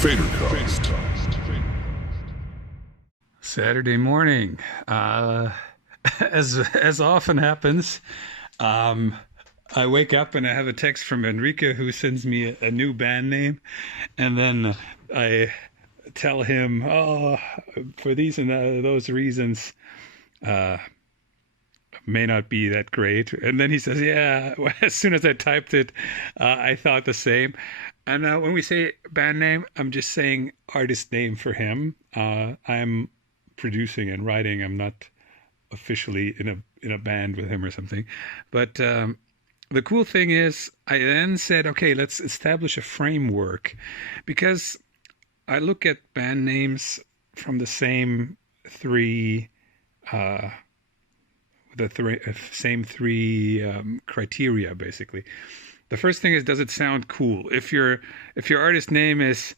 FaderCast. Saturday morning. As often happens, um, I wake up and I have a text from Enrique who sends me a new band name, and then I tell him, "Oh, for these and those reasons, uh, may not be that great." And then he says, "Yeah." As soon as I typed it, I thought the same. And when we say band name, I'm just saying artist name for him. I'm producing and writing. I'm not officially in a band with him or something. But the cool thing is, I then said, okay, let's establish a framework, because I look at band names from the same three. Uh, same three criteria, basically. The first thing is, does it sound cool? If your artist name is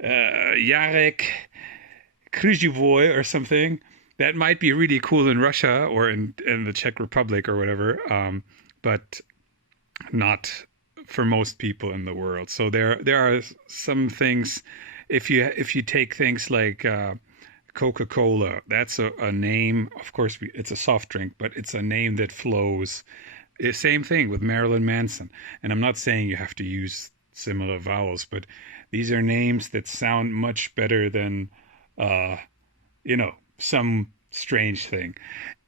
Jarek Kryzhivoy or something, that might be really cool in Russia or in the Czech Republic or whatever, but not for most people in the world. So there are some things. If you take things like Coca-Cola, that's a name. Of course, it's a soft drink, but it's a name that flows. Same thing with Marilyn Manson. And I'm not saying you have to use similar vowels, but these are names that sound much better than, uh, some strange thing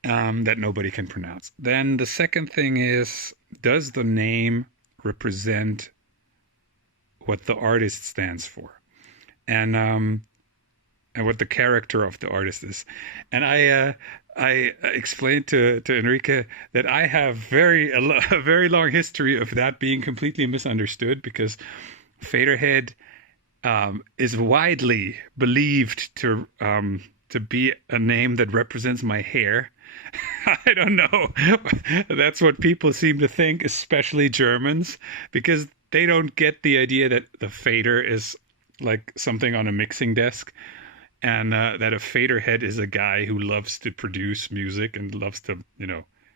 that nobody can pronounce. Then the second thing is, does the name represent what the artist stands for? And what the character of the artist is. And I explained to Enrique that I have a very long history of that being completely misunderstood, because Faderhead is widely believed to be a name that represents my hair. I don't know. That's what people seem to think, especially Germans, because they don't get the idea that the fader is like something on a mixing desk, and that a faderhead is a guy who loves to produce music and loves to,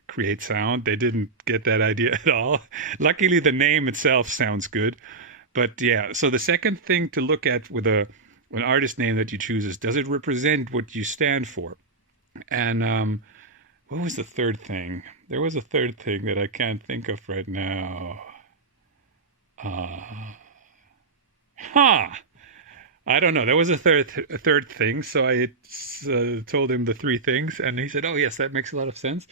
create sound. They didn't get that idea at all. Luckily, the name itself sounds good. But yeah, so the second thing to look at with an artist name that you choose is, does it represent what you stand for? And what was the third thing? There was a third thing that I can't think of right now. Huh. I don't know. There was a third thing. So I told him the three things, and he said, "Oh yes, that makes a lot of sense."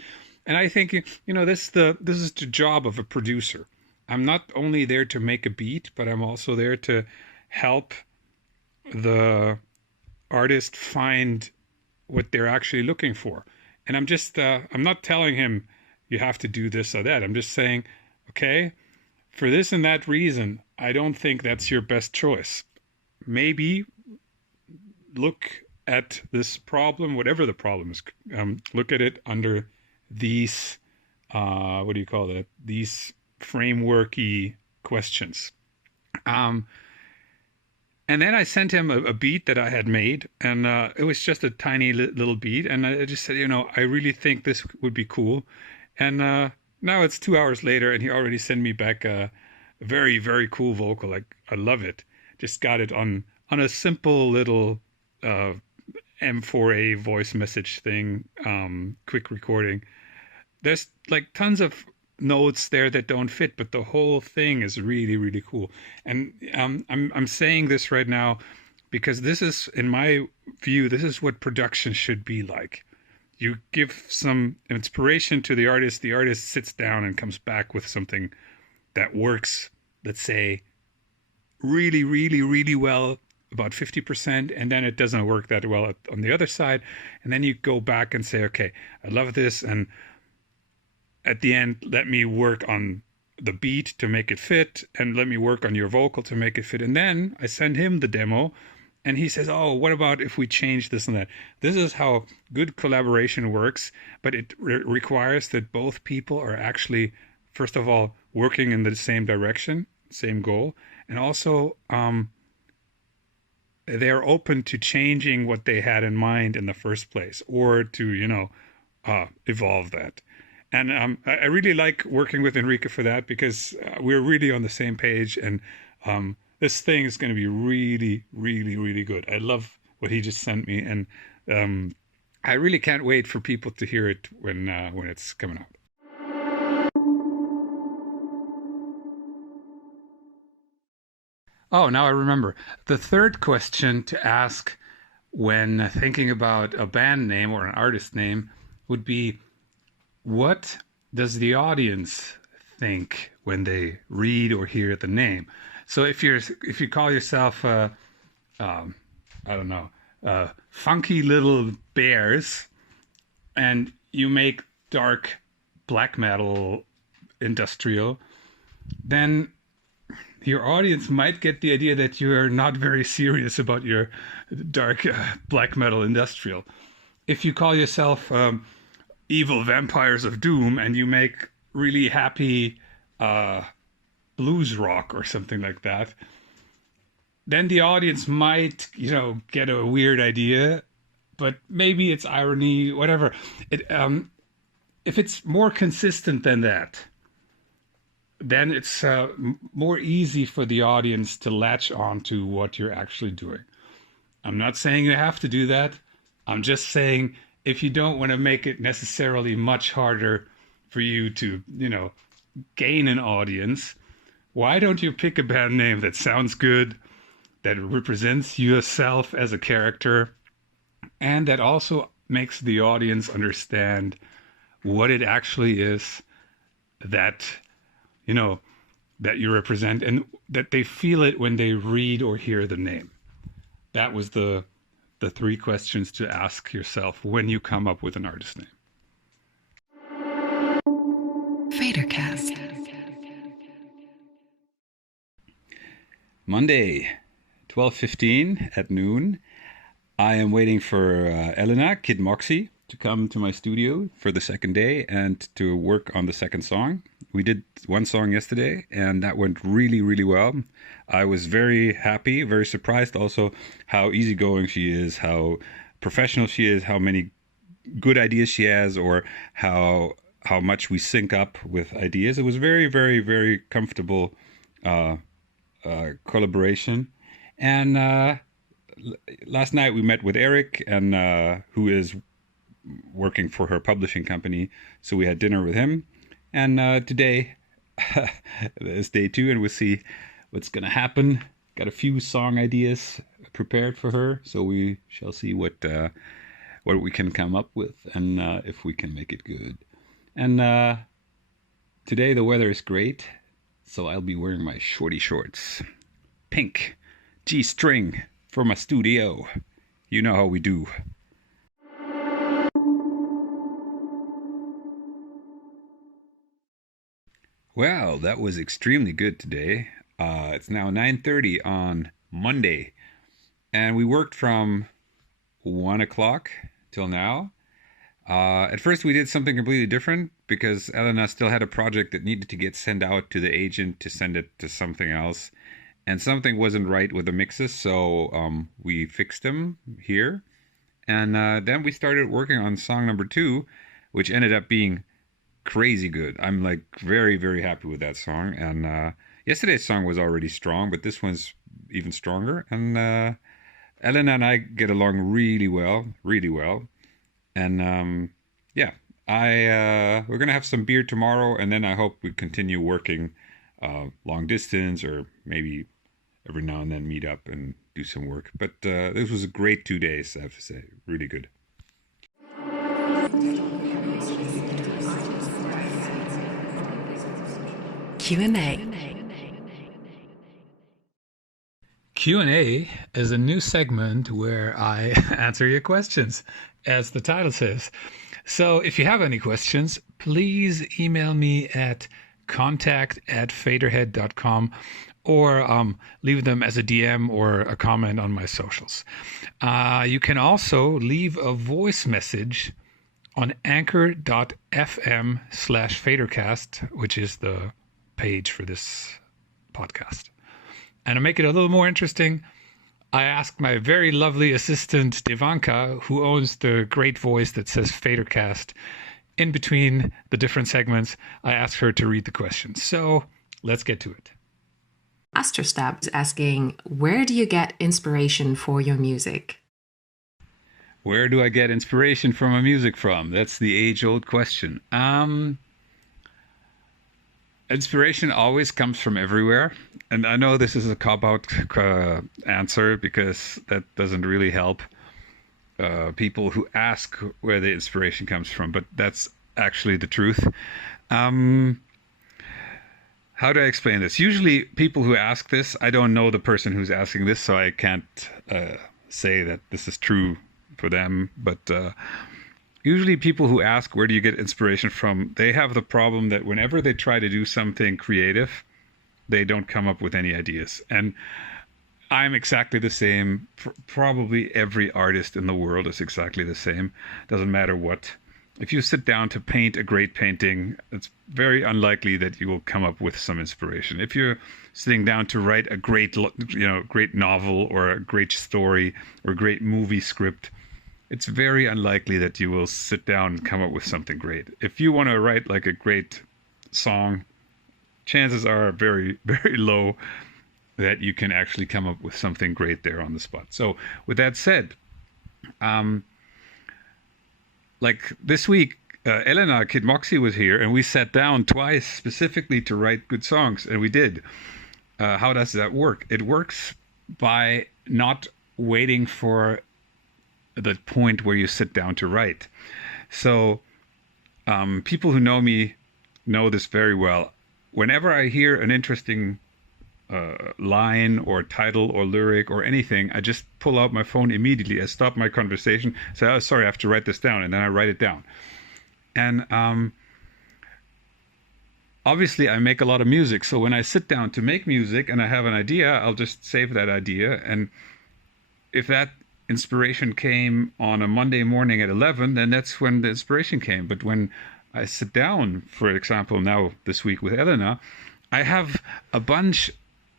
And I think, this is the job of a producer. I'm not only there to make a beat, but I'm also there to help the artist find what they're actually looking for. And I'm not telling him you have to do this or that. I'm just saying, okay, for this and that reason, I don't think that's your best choice. Maybe look at this problem, whatever the problem is, look at it under these, what do you call that? These frameworky questions. And then I sent him a beat that I had made, and it was just a tiny little beat. And I just said, I really think this would be cool. And now it's 2 hours later, and he already sent me back a very, very cool vocal. Like, I love it. Just got it on a simple little M4A voice message thing, quick recording. There's like tons of notes there that don't fit, but the whole thing is really, really cool. And I'm saying this right now because this is, in my view, this is what production should be like. You give some inspiration to the artist sits down and comes back with something that works, let's say, really, really, really well, about 50%, and then it doesn't work that well on the other side. And then you go back and say, okay, I love this, and at the end, let me work on the beat to make it fit, and let me work on your vocal to make it fit. And then I send him the demo, and he says, oh, what about if we change this and that? This is how good collaboration works, but it requires that both people are actually, first of all, working in the same direction, same goal, and also they're open to changing what they had in mind in the first place, or to evolve that. And I really like working with Enrique for that, because we're really on the same page, and this thing is going to be really, really, really good. I love what he just sent me, and I really can't wait for people to hear it when it's coming out. Oh, now I remember. The third question to ask when thinking about a band name or an artist name would be, what does the audience think when they read or hear the name? So if you call yourself um, I don't know, Funky Little Bears, and you make dark black metal industrial, then your audience might get the idea that you are not very serious about your dark black metal industrial. If you call yourself Evil Vampires of Doom and you make really happy uh, blues rock or something like that, then the audience might, get a weird idea, but maybe it's irony, whatever. If it's more consistent than that, then it's more easy for the audience to latch on to what you're actually doing. I'm not saying you have to do that. I'm just saying if you don't want to make it necessarily much harder for you to, gain an audience, why don't you pick a band name that sounds good, that represents yourself as a character, and that also makes the audience understand what it actually is that that you represent, and that they feel it when they read or hear the name. That was the three questions to ask yourself when you come up with an artist name. FaderCast. Monday, 12:15 at noon. I am waiting for Elena, Kid Moxie, to come to my studio for the second day and to work on the second song. We did one song yesterday, and that went really, really well. I was very happy, very surprised also how easygoing she is, how professional she is, how many good ideas she has, or how much we sync up with ideas. It was very, very, very comfortable collaboration. And last night we met with Eric, and who is working for her publishing company. So we had dinner with him. And today is day 2, and we'll see what's going to happen. Got a few song ideas prepared for her, so we shall see what we can come up with, and if we can make it good. And today the weather is great, so I'll be wearing my shorty shorts. Pink G-string for my studio. You know how we do. Well, that was extremely good today. It's now 9:30 on Monday, and we worked from 1 o'clock till now. At first, we did something completely different because Elena still had a project that needed to get sent out to the agent to send it to something else, and something wasn't right with the mixes, so we fixed them here. And then we started working on song number 2, which ended up being crazy good. I'm like very, very happy with that song. And yesterday's song was already strong, but this one's even stronger. And Elena and I get along really well, really well. And yeah, we're gonna have some beer tomorrow, and then I hope we continue working long distance, or maybe every now and then meet up and do some work. But this was a great 2 days, I have to say, really good. Q&A. Q&A is a new segment where I answer your questions, as the title says. So if you have any questions, please email me at contact@faderhead.com, or leave them as a DM or a comment on my socials. You can also leave a voice message on anchor.fm/FaderCast, which is the page for this podcast. And to make it a little more interesting, I asked my very lovely assistant, Devanka, who owns the great voice that says FaderCast, in between the different segments, I asked her to read the questions. So let's get to it. Astrostab is asking, where do you get inspiration for your music? Where do I get inspiration for my music from? That's the age-old question. Inspiration always comes from everywhere. And I know this is a cop-out answer because that doesn't really help people who ask where the inspiration comes from, but that's actually the truth. Um, how do I explain this? Usually, people who ask this, I don't know the person who's asking this, so I can't say that this is true for them. But usually, people who ask, where do you get inspiration from? They have the problem that whenever they try to do something creative, they don't come up with any ideas. And I'm exactly the same. Probably every artist in the world is exactly the same. Doesn't matter what. If you sit down to paint a great painting, it's very unlikely that you will come up with some inspiration. If you're sitting down to write a great novel or a great story or a great movie script, it's very unlikely that you will sit down and come up with something great. If you want to write like a great song, chances are very, very low that you can actually come up with something great there on the spot. So with that said, like this week, Elena Kid Moxie was here, and we sat down twice specifically to write good songs, and we did. How does that work? It works by not waiting for the point where you sit down to write. So people who know me know this very well. Whenever I hear an interesting line or title or lyric or anything, I just pull out my phone immediately. I stop my conversation, say, oh, sorry, I have to write this down, and then I write it down. And obviously, I make a lot of music, so when I sit down to make music and I have an idea, I'll just save that idea. And if that inspiration came on a Monday morning at 11, then that's when the inspiration came. But when I sit down, for example, now this week with Elena, I have a bunch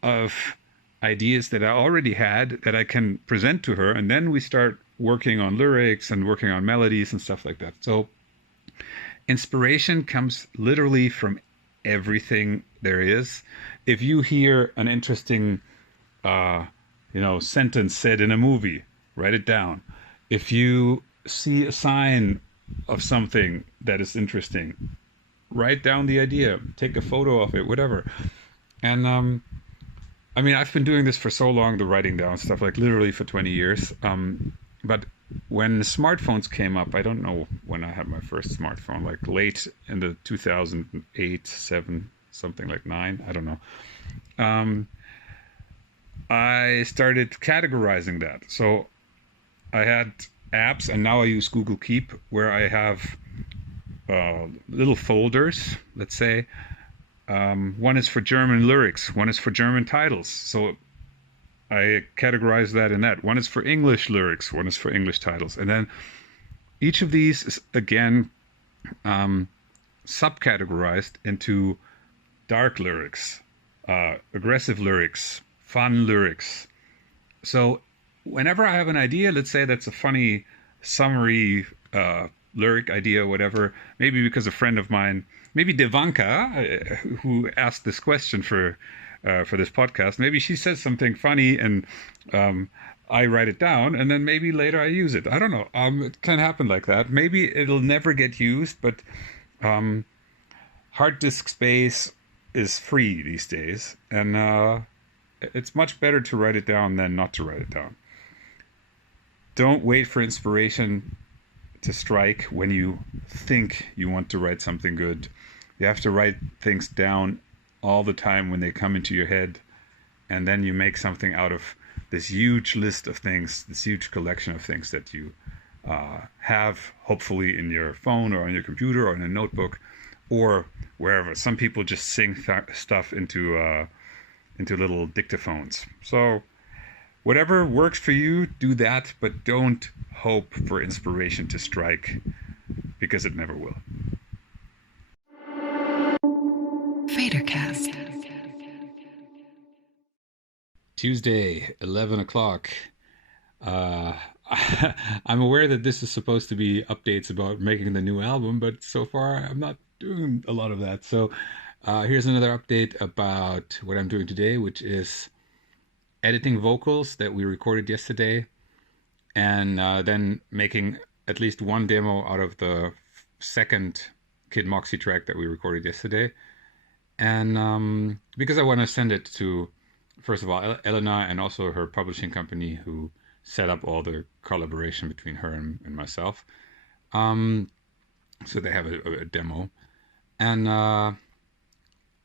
of ideas that I already had that I can present to her, and then we start working on lyrics and working on melodies and stuff like that. So inspiration comes literally from everything there is. If you hear an interesting sentence said in a movie, write it down. If you see a sign of something that is interesting, write down the idea, take a photo of it, whatever. And I've been doing this for so long, the writing down stuff, like literally for 20 years. But when smartphones came up, I don't know when I had my first smartphone, like late in the 2008, 7, something like 9, I don't know. I started categorizing that. So I had apps, and now I use Google Keep, where I have little folders, let's say. One is for German lyrics, one is for German titles. So I categorize that in that. One is for English lyrics, one is for English titles. And then each of these is, again, subcategorized into dark lyrics, aggressive lyrics, fun lyrics. So whenever I have an idea, let's say that's a funny summary lyric idea, whatever, maybe because a friend of mine, maybe Devanka, who asked this question for this podcast, maybe she says something funny and I write it down, and then maybe later I use it. I don't know. It can happen like that. Maybe it'll never get used, but hard disk space is free these days, and it's much better to write it down than not to write it down. Don't wait for inspiration to strike when you think you want to write something good. You have to write things down all the time when they come into your head, and then you make something out of this huge list of things, this huge collection of things that you have, hopefully in your phone or on your computer or in a notebook or wherever. Some people just sing stuff into little dictaphones. So whatever works for you, do that, but don't hope for inspiration to strike, because it never will. FaderCast. Tuesday, 11 o'clock. I'm aware that this is supposed to be updates about making the new album, but so far I'm not doing a lot of that. So Here's another update about what I'm doing today, which is editing vocals that we recorded yesterday and then making at least one demo out of the second Kid Moxie track that we recorded yesterday. And because I want to send it to, first of all, Elena and also her publishing company who set up all the collaboration between her and myself. Um, so they have a demo. And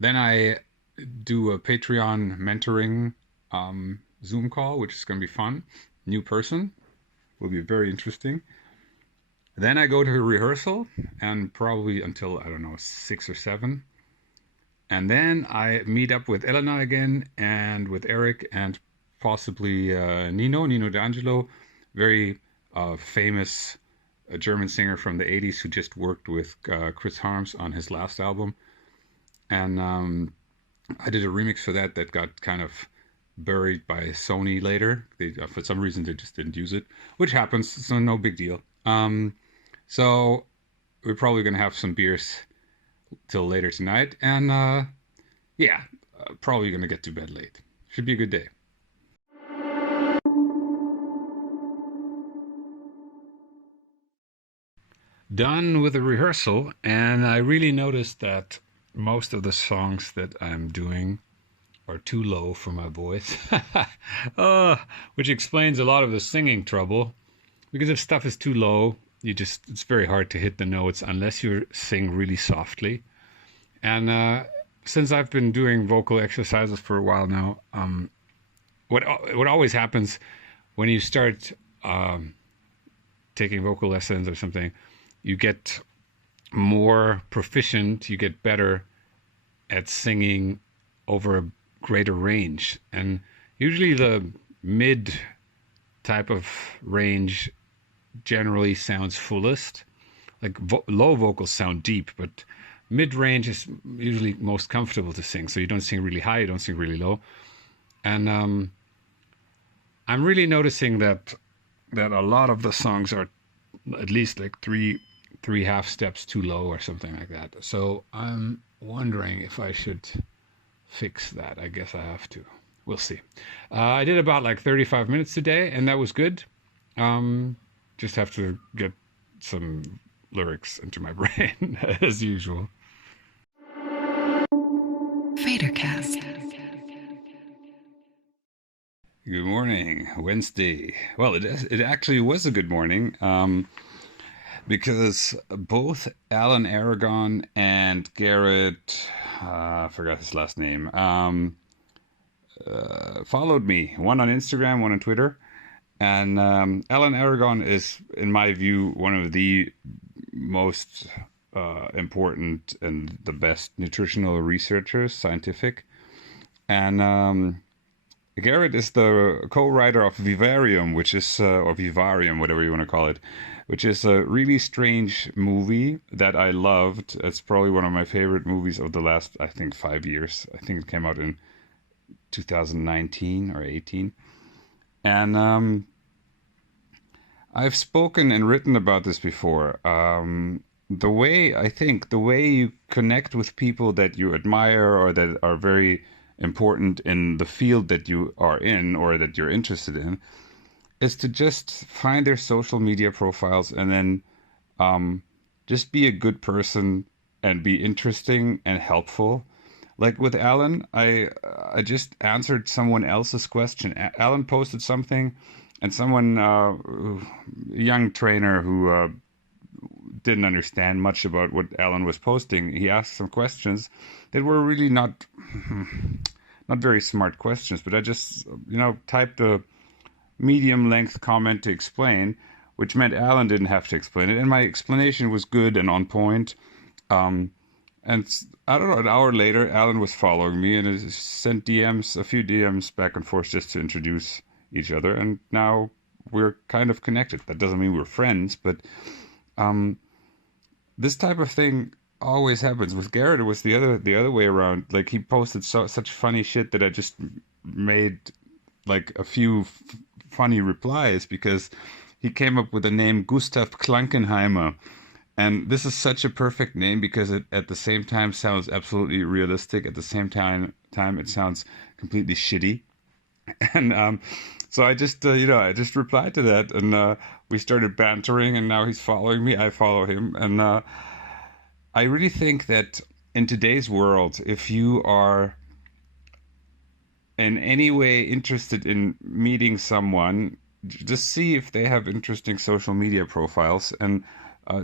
then I do a Patreon mentoring Zoom call, which is going to be fun. New person, will be very interesting. Then I go to a rehearsal and probably until, I don't know, 6 or 7. And then I meet up with Elena again and with Eric and possibly Nino D'Angelo, very famous German singer from the 80s who just worked with Chris Harms on his last album. And I did a remix for that got kind of buried by Sony later. For some reason, they just didn't use it, which happens, so no big deal. So we're probably going to have some beers till later tonight. And yeah, probably going to get to bed late. Should be a good day. Done with the rehearsal, and I really noticed that most of the songs that I'm doing are too low for my voice, which explains a lot of the singing trouble. Because if stuff is too low, it's very hard to hit the notes unless you sing really softly. And since I've been doing vocal exercises for a while now, what always happens when you start taking vocal lessons or something, you get more proficient, you get better at singing over a greater range. And usually the mid type of range generally sounds fullest. Like low vocals sound deep, but mid range is usually most comfortable to sing. So you don't sing really high, you don't sing really low. And I'm really noticing that a lot of the songs are at least like three half steps too low or something like that. So I'm wondering if I should fix that. I guess I have to. We'll see. I did about like 35 minutes today, and that was good. Just have to get some lyrics into my brain as usual. FaderCast. Good morning, Wednesday. Well, it actually was a good morning. Because both Alan Aragon and Garrett, I forgot his last name, followed me. One on Instagram, one on Twitter. And Alan Aragon is, in my view, one of the most important and the best nutritional researchers, scientific. And Garrett is the co-writer of Vivarium, which is, or Vivarium, whatever you want to call it, which is a really strange movie that I loved. It's probably one of my favorite movies of the last, I think, 5 years. I think it came out in 2019 or 18. And I've spoken and written about this before. The way you connect with people that you admire or that are very important in the field that you are in or that you're interested in is to just find their social media profiles and then just be a good person and be interesting and helpful. Like with Alan, I just answered someone else's question. Alan posted something, and someone, a young trainer who didn't understand much about what Alan was posting, he asked some questions that were really not very smart questions. But I just typed a medium length comment to explain, which meant Alan didn't have to explain it, and my explanation was good and on point. And I don't know, an hour later, Alan was following me and sent DMs, a few DMs back and forth just to introduce each other, and now we're kind of connected. That doesn't mean we're friends, but this type of thing always happens. With Garrett, it was the other way around. Like, he posted such funny shit that I just made like a few funny replies because he came up with the name Gustav Klankenheimer, And this is such a perfect name because it at the same time sounds absolutely realistic. At the same time it sounds completely shitty. And so I just, I just replied to that, and we started bantering, and now he's following me. I follow him, and I really think that in today's world, if you are in any way interested in meeting someone, just see if they have interesting social media profiles, and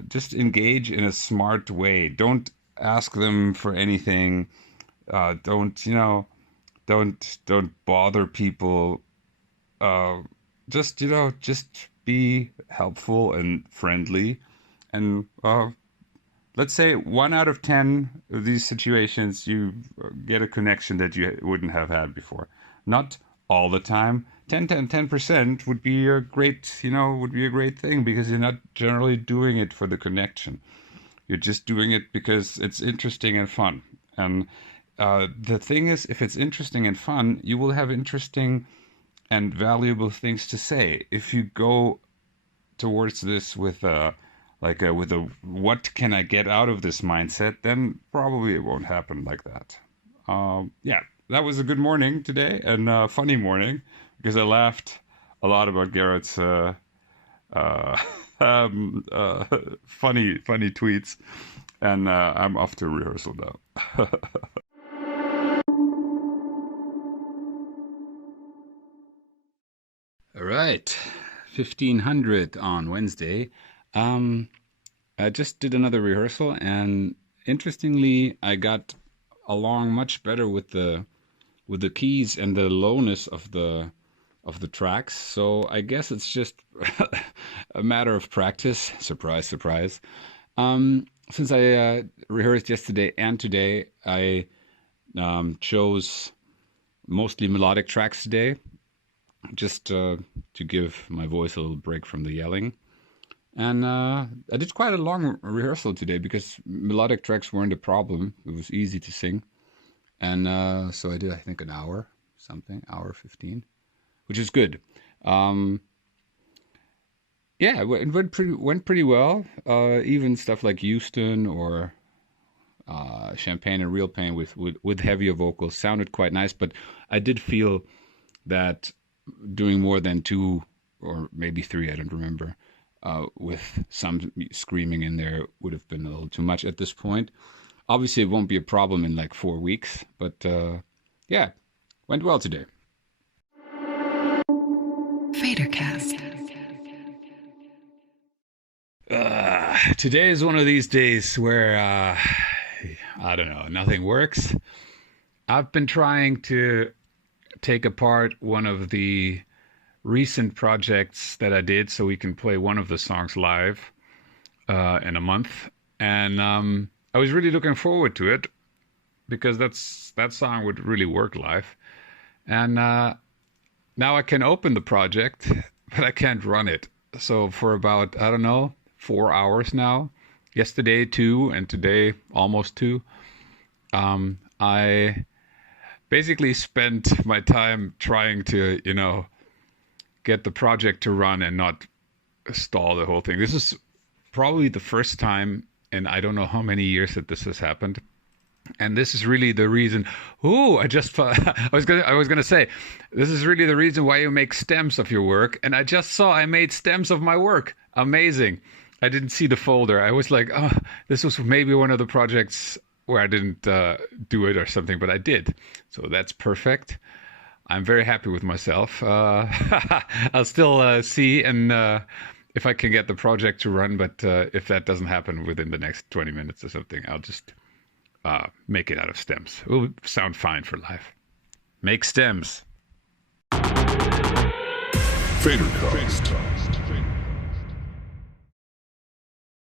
just engage in a smart way. Don't ask them for anything. Don't don't bother people. Just be helpful and friendly, and let's say 1 out of 10 of these situations you get a connection that you wouldn't have had before. Not all the time. 10% would be a great, would be a great thing, because you're not generally doing it for the connection. You're just doing it because it's interesting and fun. And the thing is, if it's interesting and fun, you will have interesting and valuable things to say. If you go towards this with with a what can I get out of this mindset, then probably it won't happen like that. Yeah, that was a good morning today, and a funny morning, because I laughed a lot about Garrett's funny tweets, and I'm off to rehearsal now. All right, 1500 on Wednesday. I just did another rehearsal, and interestingly, I got along much better with the keys and the lowness of the tracks. So I guess it's just a matter of practice. Surprise, surprise. Since I rehearsed yesterday and today, I chose mostly melodic tracks today, just to give my voice a little break from the yelling. And I did quite a long rehearsal today because melodic tracks weren't a problem. It was easy to sing. And so I did, I think, an hour, hour 15, which is good. Yeah, it went pretty well. Even stuff like Houston or Champagne and Real Pain with heavier vocals sounded quite nice. But I did feel that doing more than 2 or maybe 3, I don't remember, with some screaming in there would have been a little too much at this point. Obviously, it won't be a problem in like 4 weeks, but yeah, went well today. FaderCast. Today is one of these days where, I don't know, nothing works. I've been trying to take apart one of the recent projects that I did so we can play one of the songs live in a month. And I was really looking forward to it because that song would really work live. And now I can open the project, but I can't run it. So for about, I don't know, 4 hours now, yesterday 2 and today almost 2, I basically spent my time trying to, get the project to run and not stall the whole thing. This is probably the first time in I don't know how many years that this has happened. And this is really the reason. I was gonna say, this is really the reason why you make stems of your work. And I just saw I made stems of my work. Amazing. I didn't see the folder. I was like, oh, this was maybe one of the projects where I didn't do it or something, but I did. So that's perfect. I'm very happy with myself. I'll still see and if I can get the project to run, but if that doesn't happen within the next 20 minutes or something, I'll just make it out of stems. It will sound fine for live. Make stems. FaderCast.